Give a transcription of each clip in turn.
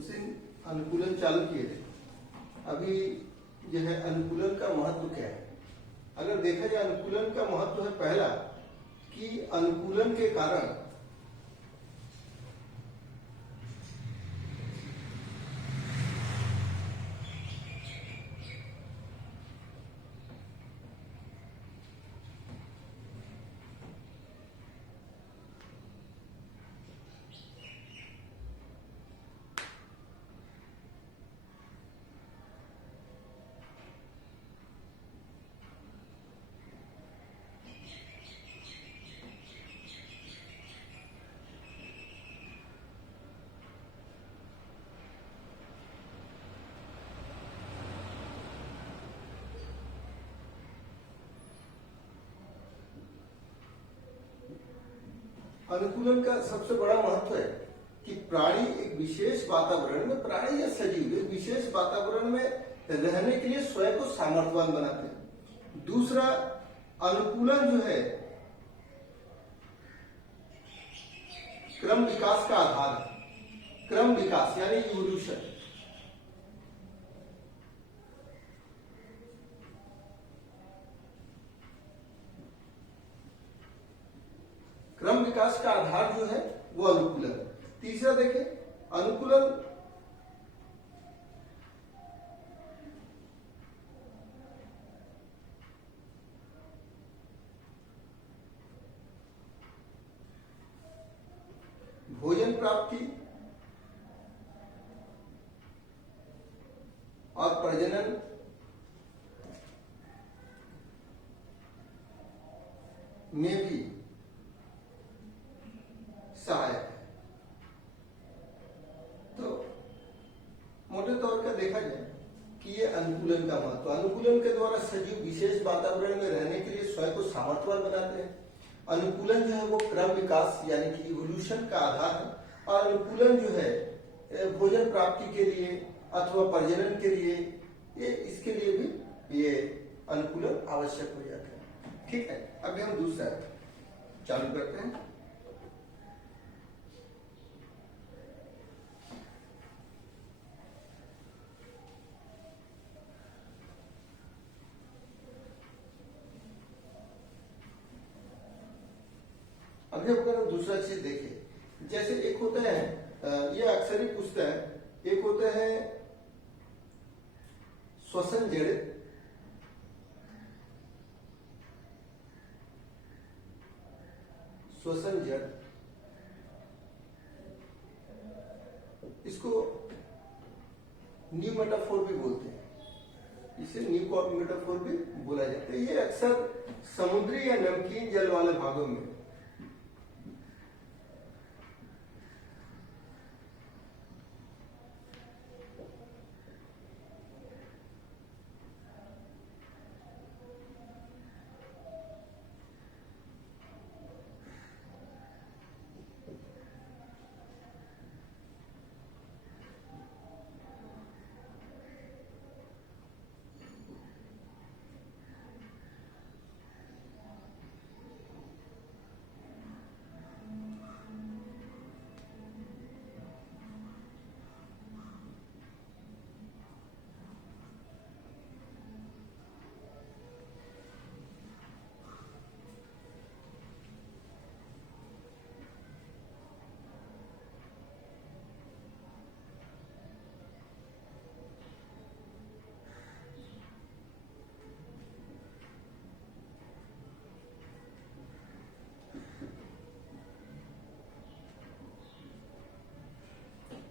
उसी अनुकूलन चालू किए थे। अभी जो है अनुकूलन का महत्व क्या है, अगर देखा जाए अनुकूलन का महत्व है पहला कि अनुकूलन के कारण अनुकूलन का सबसे बड़ा महत्व है कि प्राणी एक विशेष वातावरण में, प्राणी या सजीव एक विशेष वातावरण में रहने के लिए स्वयं को सामर्थ्यवान बनाते हैं। दूसरा, अनुकूलन जो है क्रम विकास का आधार है। क्रम विकास यानी इवोल्यूशन। क्रम विकास का आधार जो है वो अनुकूलन। तीसरा देखें, अनुकूलन भोजन प्राप्ति और प्रजनन में भी सहायक है। तो मोटे तौर पर देखा जाए कि ये अनुकूलन का महत्व, अनुकूलन के द्वारा सजीव विशेष वातावरण में रहने के लिए स्वयं को सामर्थ्यवान बनाते हैं। अनुकूलन जो है वो क्रम विकास यानी कि इवोल्यूशन का आधार है। और अनुकूलन जो है भोजन प्राप्ति के लिए अथवा प्रजनन के लिए, ये इसके लिए भी ये अनुकूलन आवश्यक हो जाता है। ठीक है, अभी हम दूसरा चालू करते हैं। अभी अगर दूसरा चीज देखें, जैसे एक होता है, ये अक्सर ही पूछता है, एक होता है श्वसन जड़, श्वसन जड़, इसको न्यू मेटाफोर भी बोलते हैं, इसे न्यू मेटाफोर भी बोला जाता है। ये अक्सर समुद्री या नमकीन जल वाले भागों में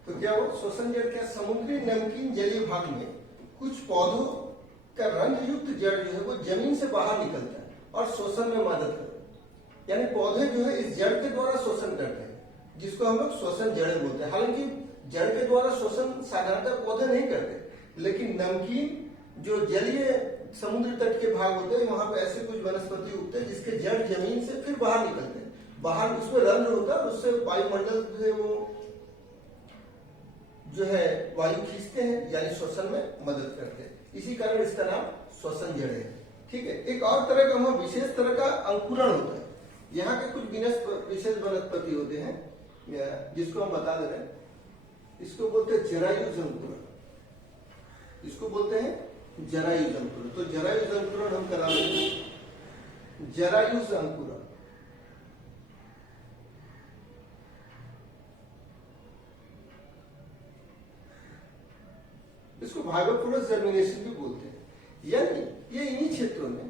तो क्या वो श्वसन जड़, क्या समुद्री नमकीन जलीय भाग में कुछ पौधों का रंग युक्त जड़ जो है वो जमीन से बाहर निकलता है और श्वसन में मदद करता है। यानी पौधे जो है इस जड़ के द्वारा श्वसन करते हैं, जिसको हम लोग श्वसन जड़ें बोलते हैं। हालांकि जड़ के द्वारा श्वसन साधारणतः पौधे नहीं करते, लेकिन नमकीन जो जलीय समुद्र तट के भाग होते हैं, वहां पे ऐसे कुछ वनस्पति उगते हैं जिसके जड़ जमीन से फिर बाहर निकलते हैं। बाहर उसमें रंध्र होता है, उससे वायुमंडल से वो जो है वायु खींचते हैं, यानी श्वसन में मदद करते हैं। इसी कारण इसका नाम श्वसन जड़ है। ठीक है, एक और तरह का वहां विशेष तरह का अंकुरण होता है। यहाँ के कुछ विशेष वनस्पति होते हैं जिसको हम बता दे रहे हैं। इसको बोलते हैं जरायुज अंकुरण, इसको बोलते हैं जरायुज अंकुरण। तो जरायुज अंकुरण हम करा लेंगे, जरायुज अंकुरण। इसको भाइबोपोरस जर्मिनेशन भी बोलते हैं, यानी ये इन्हीं क्षेत्रों में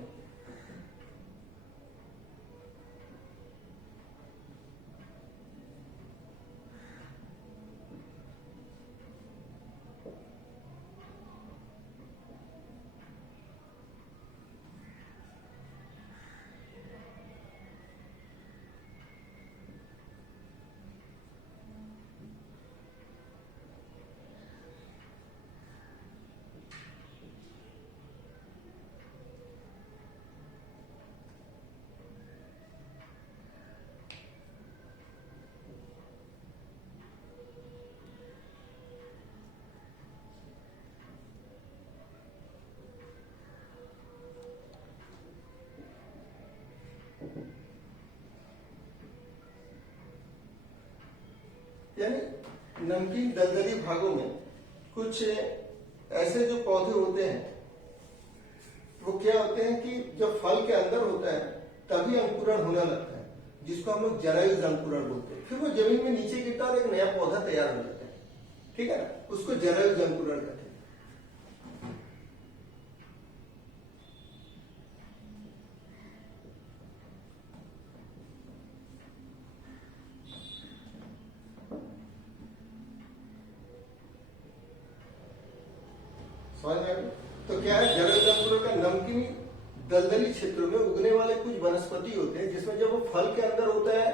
यानी नमकीन दलदली भागों में कुछ ऐसे जो पौधे होते हैं वो क्या होते हैं कि जब फल के अंदर होता है तभी अंकुरण होने लगता है, जिसको हम लोग जरायुज अंकुरण बोलते हैं। फिर वो जमीन में नीचे गिरता है और एक नया पौधा तैयार हो जाता है, ठीक है ना, उसको जरायुज अंकुरण कहते हैं। तो क्या है, जरायुज अंकुरण का नमकीनी दलदली क्षेत्रों में उगने वाले कुछ वनस्पति होते हैं जिसमें जब वो फल के अंदर होता है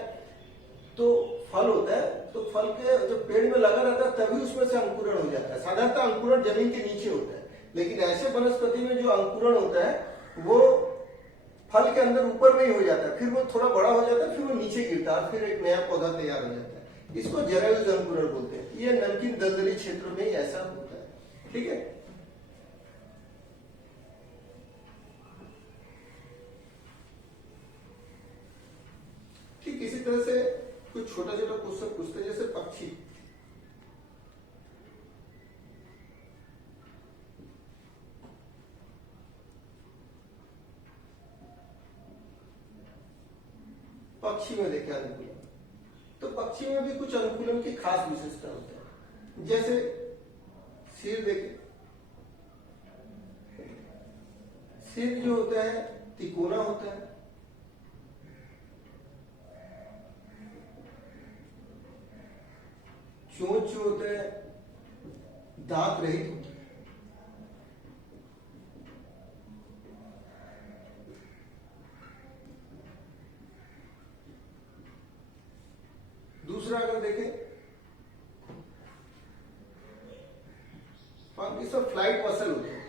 तो फल होता है, तो फल के जब पेड़ में लगा रहता है तभी उसमें से अंकुरण हो जाता है। साधारणतः अंकुरण जमीन के नीचे होता है, लेकिन ऐसे वनस्पति में जो अंकुरण होता है वो फल के अंदर ऊपर में ही हो जाता है, फिर वो थोड़ा बड़ा हो जाता है, फिर वो नीचे गिरता है, फिर एक नया पौधा तैयार हो जाता है। इसको जरायुज अंकुरण बोलते हैं। ये नमकीन दलदली क्षेत्रों में ही ऐसा होता है, ठीक है। ठीक इसी तरह से कुछ छोटा छोटा क्वेश्चन पूछते हैं, जैसे पक्षी। पक्षी में देखें अनुकूलन, तो पक्षी में भी कुछ अनुकूलन की खास विशेषता होती है। जैसे सिर देखें, सिर जो होता है तिकोना होता है, चोंच जो होता है दांत रहित होता है, दूसरा अगर देखें पंख, इसमें फ्लाइट मसल होते हैं।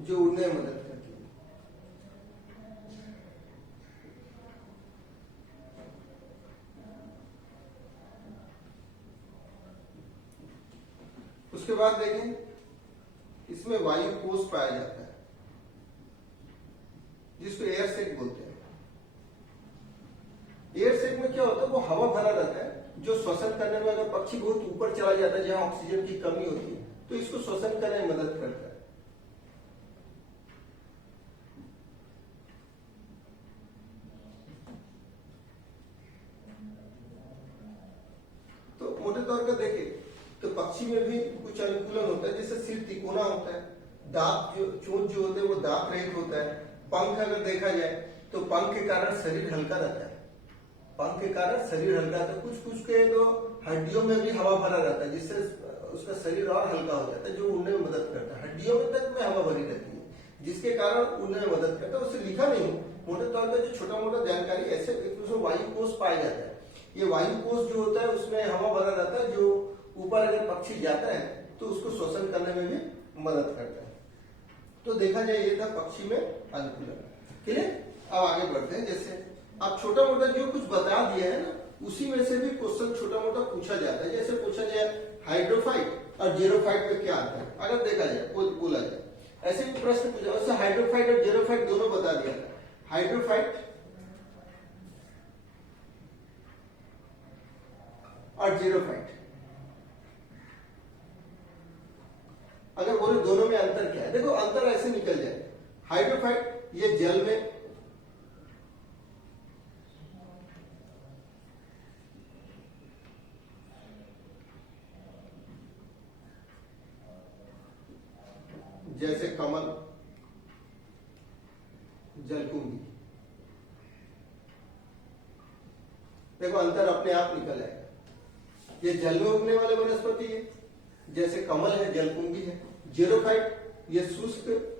जो उड़ने में मदद करती है। उसके बाद देखें इसमें वायु कोश पाया जाता है जिसको एयर सेक बोलते हैं। एयर सेक में क्या होता है, वो हवा भरा रहता है जो श्वसन करने में, अगर पक्षी बहुत ऊपर चला जाता है जहां ऑक्सीजन की कमी होती है तो इसको श्वसन करने में मदद करता है। मोटे तौर पर देखें तो पक्षी में भी कुछ अनुकूलन होता है, जैसे सिर तिकोना होता है, दांत जो चोंच जो होते हैं वो दांत रहित होता है। पंख अगर देखा जाए तो पंख के कारण शरीर हल्का रहता है, पंख के कारण शरीर हल्का रहता है। कुछ कुछ के तो हड्डियों में भी हवा भरा रहता है जिससे उसका शरीर और हल्का हो जाता है, जो उड़ने में मदद करता है। हड्डियों में तक में हवा भरी रहती है जिसके कारण उड़ने में मदद करता है। उससे लिखा नहीं, मोटे तौर पर जो छोटा मोटा जानकारी ऐसे उसमें वायु कोश पाया जाता है। ये वायु कोश जो होता है उसमें हवा भरा रहता है, जो ऊपर अगर पक्षी जाता है तो उसको श्वसन करने में भी मदद करता है। तो देखा जाए ये था पक्षी में अनुकूलन। क्लियर? अब आगे बढ़ते हैं। जैसे आप छोटा मोटा जो कुछ बता दिया है ना, उसी में से भी क्वेश्चन छोटा मोटा पूछा जाता है। जैसे पूछा जाए हाइड्रोफाइट और जीरोफाइट में क्या आता है, अगर देखा जाए बोला जाए ऐसे भी प्रश्न पूछा, उससे हाइड्रोफाइट और जेरोफाइट दोनों बता दिया। हाइड्रोफाइट और जीरोफाइट, अगर बोले दोनों में अंतर क्या है, देखो अंतर ऐसे निकल जाए। हाइड्रोफाइट ये जल में, जैसे कमल, जलकुंभी, देखो अंतर अपने आप निकल आएगा। ये जल में उगने वाले वनस्पति है, जैसे कमल है, जलकुंभी है। जीरोफाइट ये शुष्क,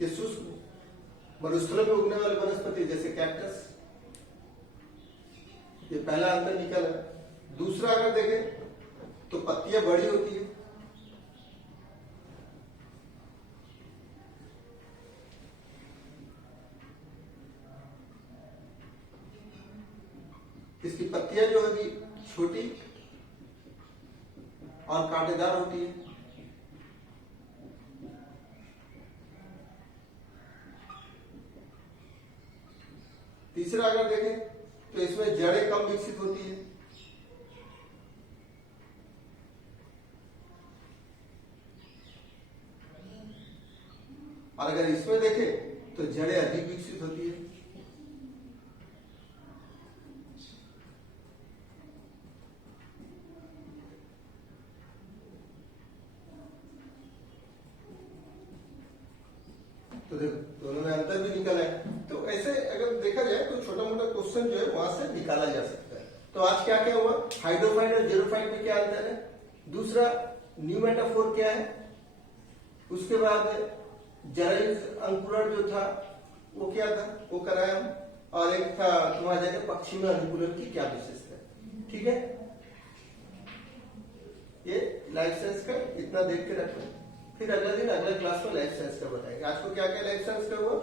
ये शुष्क मरुस्थल में उगने वाले वनस्पति जैसे कैक्टस। ये पहला अंतर निकल है। दूसरा अगर देखें तो पत्तियां बड़ी होती है, इसकी पत्तियां जो होगी छोटी और कांटेदार होती है। तीसरा अगर देखें तो इसमें जड़ें कम विकसित होती है। और अगर इसमें देखें तो जड़ें अधिक विकसित होती है। तो देखो दोनों में अंतर भी निकला है। तो ऐसे अगर देखा जाए तो छोटा मोटा क्वेश्चन जो है वहां से निकाला जा सकता है। तो आज क्या क्या हुआ, हाइड्रोफाइट और जेरोफाइट में क्या अंतर है, दूसरा न्यूमेटाफोर क्या है, उसके बाद जरायुज अंकुरण जो था वो क्या था वो कराया हम, और एक था तुम्हारा जाएगा पक्षी में अनुकूलन की क्या विशेषता है। ठीक है, ये लाइफ साइंस का इतना देख के रखो, फिर अगले दिन अगले क्लास में लाइफ साइंस का बताएंगे। आज को क्या क्या लाइफ साइंस का हुआ,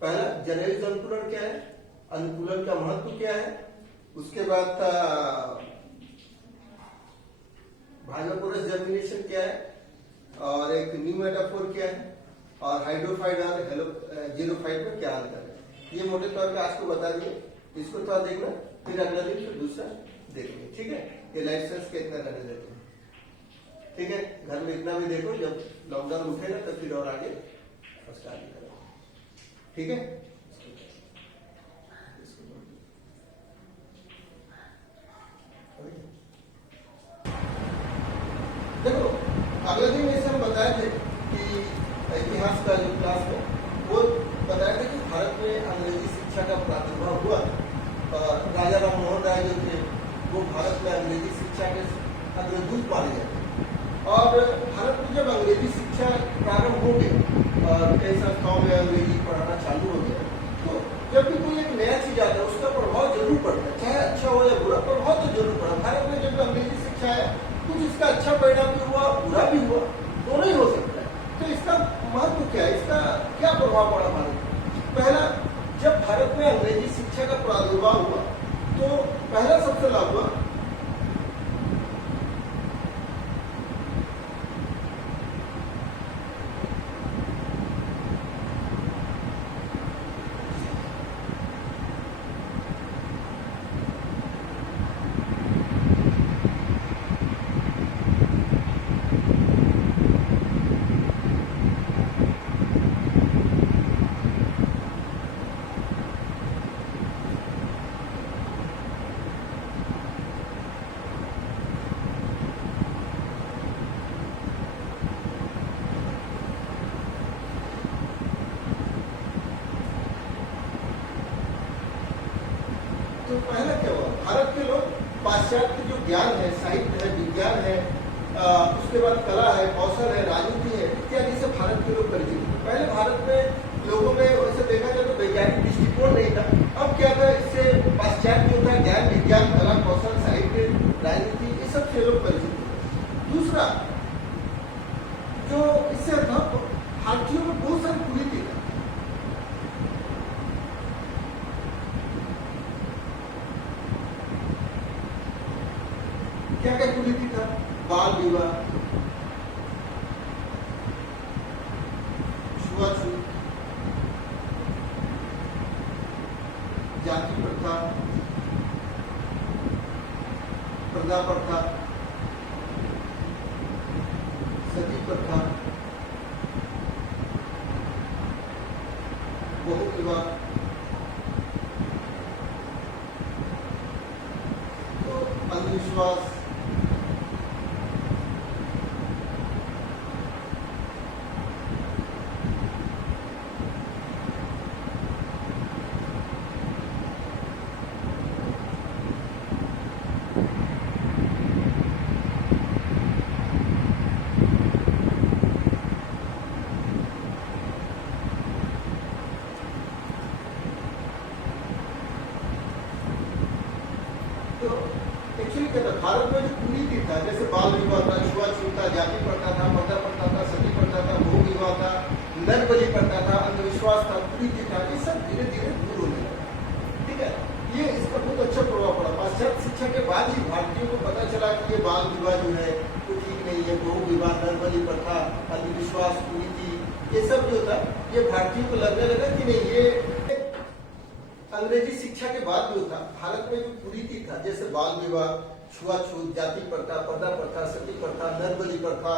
पहला जरायुज अंकुरण क्या है, अनुकूलन का महत्व क्या है, उसके बाद था भाइलोपोरस जर्मिनेशन क्या है, और एक न्यूमेटाफोर क्या है, और हाइड्रोफाइट और जीरोफाइट में क्या अंतर है। ये मोटे तौर पे आज को बता दिए, इसको थोड़ा देखना, फिर अगला दिन फिर दूसरा देखेंगे। ठीक है, ये लाइफ साइंस का इतना करने देते हैं। ठीक है, घर में इतना भी देखो, जब लॉकडाउन उठेगा तो फिर और आगे स्टार्ट करो। ठीक है, देखो अगले दिन जैसे हम बताए थे कि इतिहास का जो क्लास में वो बताया था कि भारत में अंग्रेजी शिक्षा का प्रादुर्भाव हुआ, और राजा राम मोहन राय जो थे वो भारत में अंग्रेजी शिक्षा के अग्रदूत माने जाते। और भारत में जब अंग्रेजी शिक्षा प्रारंभ हो गई और कई संस्थाओं में अंग्रेजी पढ़ाना चालू हो गया, तो जब भी कोई एक नया चीज आता है उसका प्रभाव जरूर पड़ता है, चाहे अच्छा हो या बुरा, प्रभाव तो जरूर पड़ा। भारत में जब अंग्रेजी शिक्षा है कुछ इसका अच्छा परिणाम भी हुआ, बुरा भी हुआ, दोनों ही हो सकता है। तो इसका महत्व क्या है, इसका क्या प्रभाव पड़ा भारत में। पहला, जब भारत में अंग्रेजी शिक्षा का प्रादुर्भाव हुआ तो पहला सबसे लाभ हुआ तो पहला क्या हुआ, भारत के लोग पाश्चात्य जो ज्ञान है, साहित्य है, विज्ञान है, उसके बाद कला है, कौशल है, राजनीति है, इत्यादि से भारत के लोग परिचित थे। पहले भारत में लोगों में वैसे देखा जाए तो वैज्ञानिक दृष्टिकोण नहीं था। अब क्या था, इससे पाश्चात्य जो था ज्ञान, विज्ञान, कला, कौशल, साहित्य, राजनीति, ये सब से लोग परिचित थे। दूसरा, जो इससे था भारतीयों में बहुत सारी कुरीति था। क्या क्या कुरीति था? बाल विवाह, छुआछूत, जाति प्रथा, प्रजा प्रथा, सती प्रथा, बहु विवाह, तो अंधविश्वास, तो एक्चुअली क्या था, भारत में जो कुरीति था, जैसे बाल विवाह था, छुआछूत था, जाति प्रथा था, प्रजा प्रथा था, सती प्रथा था, भू विवाह था, नर बलि प्रथा था, अंधविश्वास था, कुरीति था, ये सब धीरे धीरे दूर होने लगा। ठीक है, ये इसका बहुत अच्छा प्रभाव पड़ा। पाश्चात्य शिक्षा के बाद ही भारतीयों को पता चला कि ये बाल विवाह जो है वो ठीक नहीं है, बहु विवाह, नर बलि प्रथा, अंधविश्वास, कुरीति, ये सब जो था, ये भारतीयों को लगने लगा कि नहीं, ये अंग्रेजी शिक्षा के बाद जो था भारत में जो कुरीति था, जैसे बाल विवाह, छुआछूत, जाति प्रथा, प्रजा प्रथा, सती प्रथा, नर बलि प्रथा,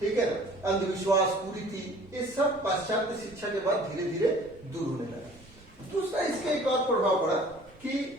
ठीक है ना, अंधविश्वास, कुरीति, ये सब पाश्चात्य शिक्षा के बाद धीरे धीरे दूर होने लगा। दूसरा इसका एक और प्रभाव पड़ा कि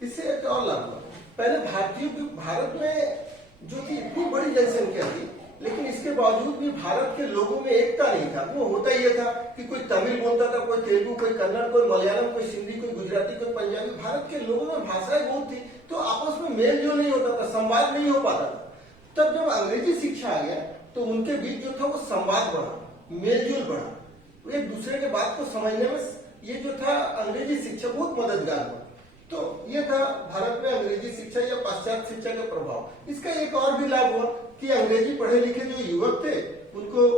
इससे एक और लाभ हुआ। पहले भारतीयों की भारत में जो थी इतनी बड़ी जनसंख्या थी, लेकिन इसके बावजूद भी भारत के लोगों में एकता नहीं था। वो होता ही था कि कोई तमिल बोलता था, कोई तेलुगु, कोई कन्नड़, कोई मलयालम, कोई सिंधी, कोई गुजराती, कोई पंजाबी। भारत के लोगों में भाषाएं बहुत थी, तो आपस में मेल जोल नहीं होता था, संवाद नहीं हो पाता था। तब जब अंग्रेजी शिक्षा आ गया तो उनके बीच जो था वो संवाद बढ़ा, मेलजोल बढ़ा, एक दूसरे के बात को समझने में ये जो था अंग्रेजी शिक्षा बहुत मददगार हुआ। तो ये था भारत में अंग्रेजी शिक्षा या पाश्चात्य शिक्षा का प्रभाव। इसका एक और भी लाभ हुआ कि अंग्रेजी पढ़े लिखे जो युवक थे उनको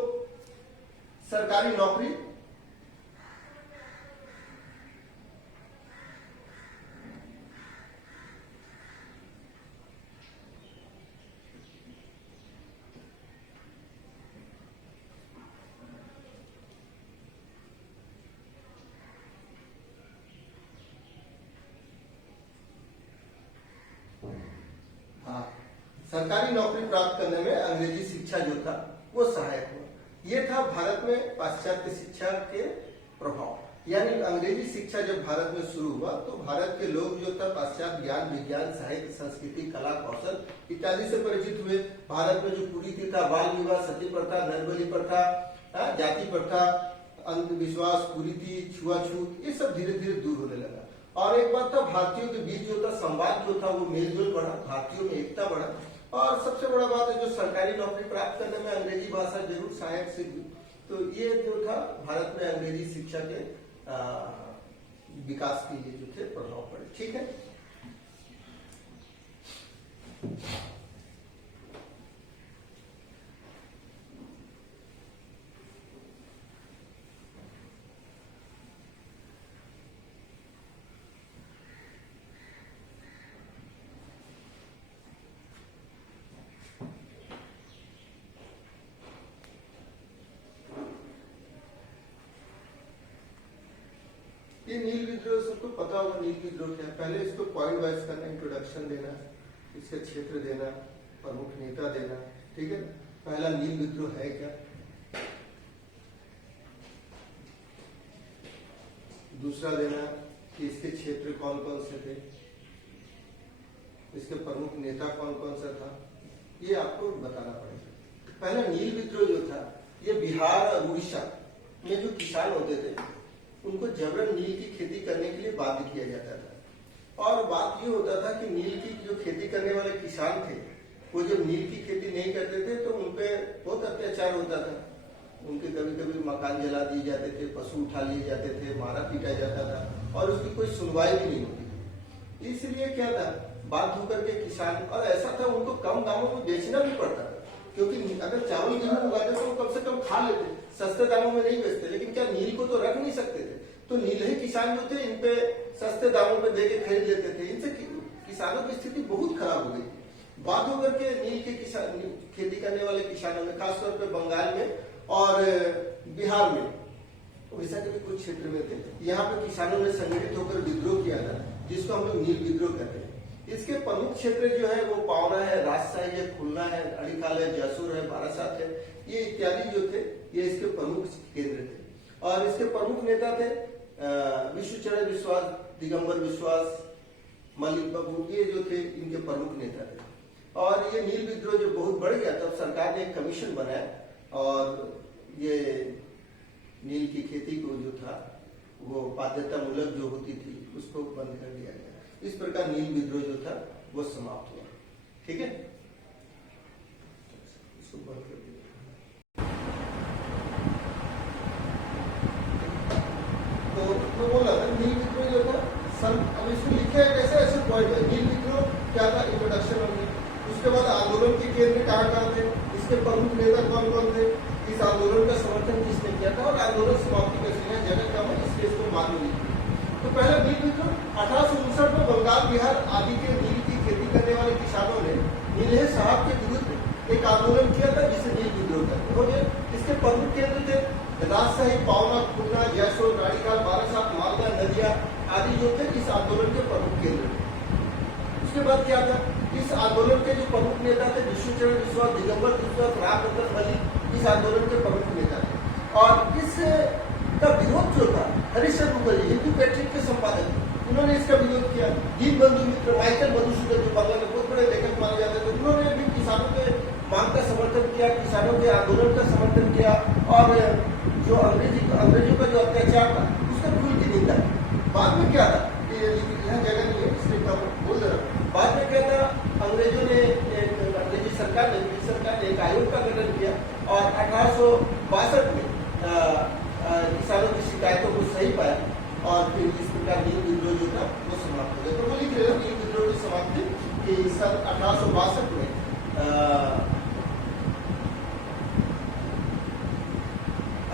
सरकारी नौकरी, सरकारी नौकरी प्राप्त करने में अंग्रेजी शिक्षा जो था वो सहायक हुआ। ये था भारत में पाश्चात्य शिक्षा के प्रभाव। यानी अंग्रेजी शिक्षा जब भारत में शुरू हुआ तो भारत के लोग जो था पाश्चात्य ज्ञान, विज्ञान, साहित्य, संस्कृति, कला, कौशल इत्यादि से परिचित हुए। भारत में जो कुरीति था, बाल विवाह, सती प्रथा, नरबली प्रथा, जाति प्रथा, अंधविश्वास, कुरीति, छुआछूत, ये सब धीरे धीरे दूर होने लगा। और एक बात था, भारतीयों के बीच जो था संवाद जो था वो मेलजोल बढ़ा, भारतीयों में एकता बढ़ा। और सबसे बड़ा बात है जो सरकारी नौकरी प्राप्त करने में अंग्रेजी भाषा जरूर सहायक सिद्ध हुई। तो ये जो था भारत में अंग्रेजी शिक्षा के विकास के लिए जो थे प्रभाव पड़े। ठीक है, ये नील विद्रोह सबको पता होगा। नील विद्रोह क्या है? पहले इसको पॉइंट वाइज करना, इंट्रोडक्शन देना, इसका क्षेत्र देना, प्रमुख नेता देना। ठीक है, पहला नील विद्रोह है क्या? दूसरा देना कि इसके क्षेत्र कौन कौन से थे, इसके प्रमुख नेता कौन कौन सा था, ये आपको बताना पड़ेगा। पहला नील विद्रोह जो था, ये बिहार और उड़ीसा में जो किसान होते थे उनको जबरन नील की खेती करने के लिए बाध्य किया जाता था। और बात ये होता था कि नील की जो खेती करने वाले किसान थे वो जब नील की खेती नहीं करते थे तो उनपे बहुत अत्याचार होता था। उनके कभी कभी मकान जला दिए जाते थे, पशु उठा लिए जाते थे, मारा पीटा जाता था और उसकी कोई सुनवाई भी नहीं होती थी। इसलिए क्या था, बाध्य होकर के किसान, और ऐसा था उनको कम दामों में बेचना भी पड़ता था, क्योंकि अगर चावल गेहूं उगाते तो वो कम से कम खा लेते, सस्ते दामों में नहीं बेचते। लेकिन क्या नील को तो रख नहीं सकते थे, तो नीलही किसान जो थे इन पे सस्ते दामों पे दे के खरीद लेते थे। इनसे किसानों की स्थिति बहुत खराब हो गई। बात होकर के नील के किसान, खेती करने वाले किसानों में, खासतौर पर बंगाल में और बिहार में, उड़ीसा के भी कुछ क्षेत्र में थे, यहाँ पे किसानों ने संगठित होकर विद्रोह किया था, जिसको हम लोग नील विद्रोह कहते हैं। इसके प्रमुख क्षेत्र जो है वो पावना है, राजशाही है, खुलना है, अड़ीखाल है, जसूर है, बारासात है, ये इत्यादि जो थे ये इसके प्रमुख केंद्र थे। और इसके प्रमुख नेता थे विश्वचरण विश्वास, दिगंबर विश्वास, मलिक बाबू, ये जो थे इनके प्रमुख नेता थे। और ये नील विद्रोह जो बहुत बढ़ गया तब सरकार ने एक कमीशन बनाया और ये नील की खेती को जो था वो बाध्यतामूलक जो होती थी उसको बंद कर दिया गया। इस प्रकार नील विद्रोह जो था वो समाप्त हुआ। ठीक है, इसको बंद कर दिया। तो बोला था नील विद्रोह जो था अब इसमें लिखा है कैसे, ऐसे पॉइंट है। नील विद्रोह क्या था, इंट्रोडक्शन में। उसके बाद आंदोलन के केंद्र कहाँ थे, इसके प्रमुख नेता कौन कौन थे, इस आंदोलन का समर्थन किसने किया था और आंदोलन समाप्ति कैसे हुई, जगह क्या है, इसके इसको मालूम नहीं। तो पहला नील विद्रोह 1859 में बंगाल, बिहार आदि के नील की खेती करने वाले किसानों ने नीलहे साहब के विरुद्ध एक आंदोलन किया था, जिसे नील विद्रोह कहते हैं। इसके प्रमुख केंद्र थे राजशाही, पावना, खुलना, जयसोर, राड़ीखाल, बारासात, मालदा, नदिया आदि जो थे इस आंदोलन के प्रमुख केंद्र थे। उसके बाद क्या था, इस आंदोलन के जो प्रमुख नेता थे विश्वचरण विश्वास, दिगंबर विश्वास, रामरतन मलिक इस आंदोलन के प्रमुख नेता थे। और इस का विरोध जो था हरिश्चंद्र मुखर्जी, हिंदू पैट्रिक के संपादक, उन्होंने इसका विरोध किया। दीनबंधु मित्र, माइकल मधुसूदन जो बंगाल में बहुत बड़े लेखक माने जाते थे, उन्होंने भी किसानों के मांग का समर्थन किया, किसानों के आंदोलन का समर्थन किया और जो अंग्रेजों का जो अत्याचार था उसका खुल की निंदा। बाद में क्या था, यहाँ जगह नहीं है इसलिए बोल दे रहा। बाद में क्या था, अंग्रेजों ने अंग्रेजी सरकार ने, ब्रिटिश सरकार ने एक आयोग का गठन किया और 1862 में किसानों की शिकायतों को सही पाया और फिर इस प्रकार नील विद्रोह जो था वो समाप्त हो गया। तो वो लिख रहे हो नील विद्रोह की समाप्ति कि सन 1862 में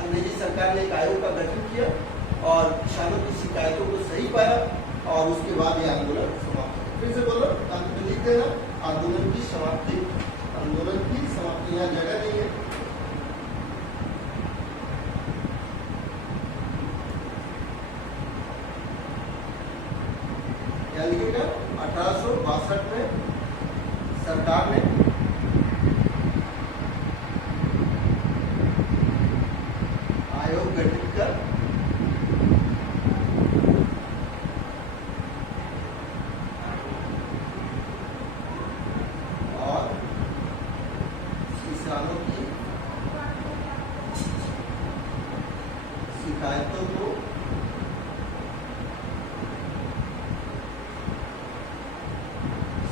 अंग्रेजी सरकार ने एक आयोग का गठन किया और किसानों की शिकायतों को सही पाया और उसके बाद ये आंदोलन समाप्त हो। फिर से बोलो, अंत में लिख देना आंदोलन की समाप्ति, आंदोलन की समाप्ति, यहाँ जगह नहीं है। क्या लिखेगा, 1862 में सरकार ने आयोग गठित कर और किसानों की शिकायतों को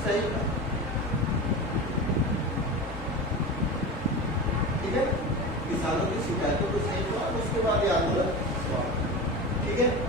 सही था। ठीक है, किसानों की शिकायतों को सही हुआ, उसके बाद ये आंदोलन समाप्त। ठीक है।